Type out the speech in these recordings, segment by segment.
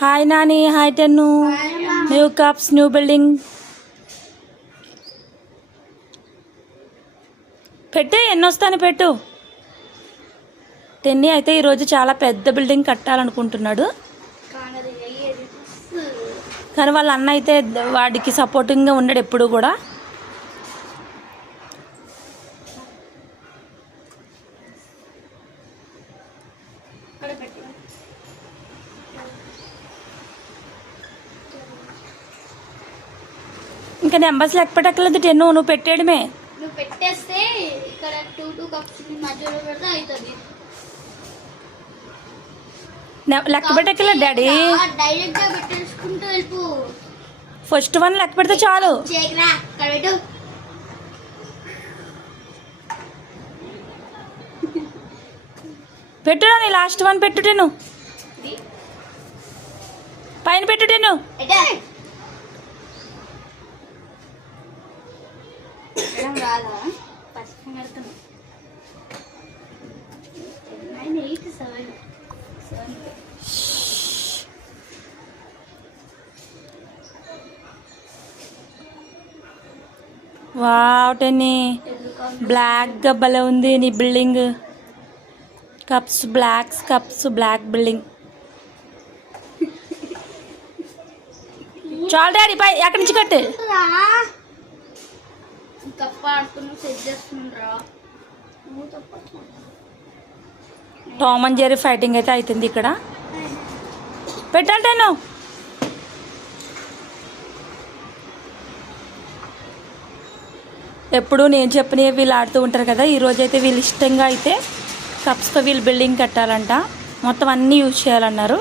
Hi Nani, hi ten. New cups, new building. పెట్టే ఎన్ని వస్తాను పెట్టు. టెన్నీ అయితే ఈరోజు చాలా పెద్ద బిల్డింగ్ కట్టాలనుకుంటున్నాడు. కానీ వాళ్ళ అన్న అయితే వాడికి సపోర్టింగ్గా ఉన్నాడు ఎప్పుడు కూడా. ఇంకా నెంబర్స్ లెక్క పెట్టక్కర్లేదు టెన్ను, నువ్వు పెట్టేయడమే. నువ్వు పెట్టేస్తే ఇక్కడ 2 కప్స్ మధ్యలో పెడితే అవుతుంది. లెక్క పెట్టక్కర్లేదు డాడీ, డైరెక్ట్ గా పెట్టేసుకుంటూ వెళ్ళిపో. ఫస్ట్ వన్ లెక్క పెడితే చాలు. పెట్టు నీ లాస్ట్ వన్ పెట్టు టెన్ను, పైన పెట్టు టెన్ను. రాదా ఫస్ట్ పెడుతున్నా. 9, 8, 7. వావ్ టెన్నీ, బ్లాక్ గా భలే ఉంది నీ బిల్డింగ్. Cups block building. చాలు డాడీ, పై ఎక్కడి నుంచి కట్టు. టామ్ అండ్ జెర్రీ ఫైటింగ్ అయితే అవుతుంది ఇక్కడ. పెట్టాలి నేను. ఎప్పుడు నేను చెప్పినవి వీళ్ళు ఆడుతూ ఉంటారు కదా. ఈరోజు అయితే వీళ్ళు ఇష్టంగా అయితే కప్స్తో వీళ్ళు బిల్డింగ్ కట్టాలంట. మొత్తం అన్నీ యూజ్ చేయాలన్నారు.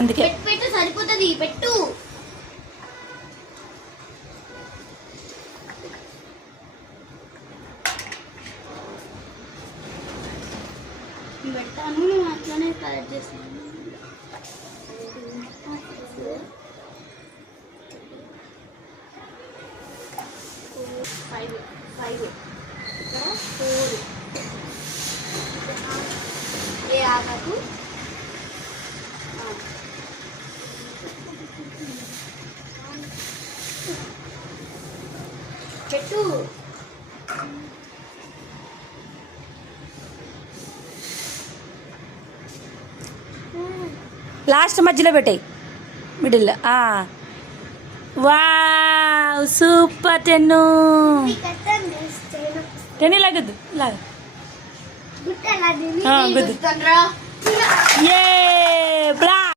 అందుకే పెట్టు సరిపోతుంది. పెట్టు పెడతాను, అట్లనే కలెక్ట్ చేస్తాను. ఫైవ్ ఇక్కడ 4 ఏ ఆగకు. పెట్టు. లాస్ట్ మధ్యలో పెట్టాయి, మిడిల్. Wow super ten. టెన్నీ లాగద్దు, లాగ గుద్దు. ఏ బ్లాక్